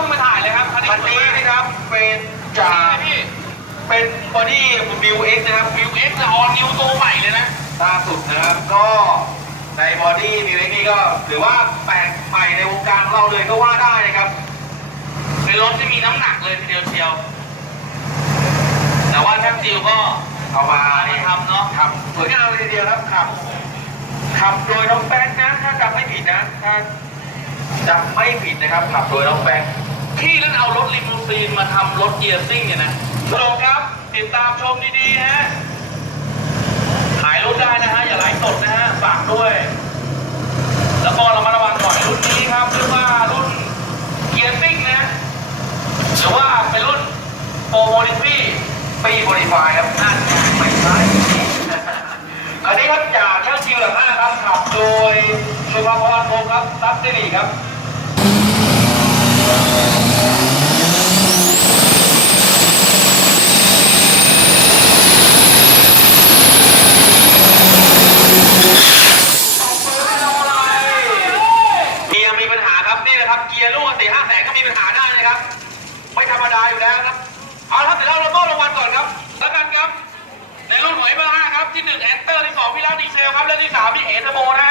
ล้องขึ้นมาถ่ายเลยครับคันนี้คันนี้นะครับเป็นจากพี่เป็นบอดี้บิวเอ็กนะครับวิวเอ็กซ์ออนนิวตัวใหม่เลยนะล่าสุดนะครับก็ในบอดี้บิวเอ็กนี่ก็ถือว่าแปลกใหม่ในวงการของเราเลยก็ว่าได้นะครับ เป็นรถที่มีน้ำหนักเลยทีเดียวเชียว แต่ว่าช่างจิวก็เอามามาทำเนาะครับสวยงามเลยทีเดียวครับขับขับโดยน้องแป้งนะถ้าจำไม่ผิดนะถ้าจำไม่ผิดนะครับขับโดยน้องแป้ง พี่นั้นเอารถลิมูซีนมาทำรถเกียร์ซิ่งเนี่ยนะสนุกครับ ติดตามชมดีๆฮะถ่ายรูปได้นะฮะ อย่าไลฟ์สดนะฮะ ฝากด้วย แล้วก็เรามาระวังหน่อยรุ่นนี้ครับเรียกว่ารุ่นเกียร์ซิ่งนะหรือว่าเป็นรุ่นโปรโมดิฟี่ปีโมดิฟายครับนั่นไงไม่ใช่อันนี้ครับจากช่างชิวหลังห้าครับขับโดยสุภพรพงศ์ครับซับซิลีครับ เกียร์มีปัญหาครับ นะครับ เกียร์ลูกสี่ห้าแสนก็มีปัญหาได้นะครับ ไม่ธรรมดาอยู่แล้วครับ เอาครับเดี๋ยวเราเราโต้รางวัลก่อนครับ แล้วกันครับ ในรุ่นหอยเบอร์ห้าครับ ที่หนึ่งแอนเตอร์ที่สองพี่ล้าดีเซลครับ และที่สามพี่เอเทอร์โบนะ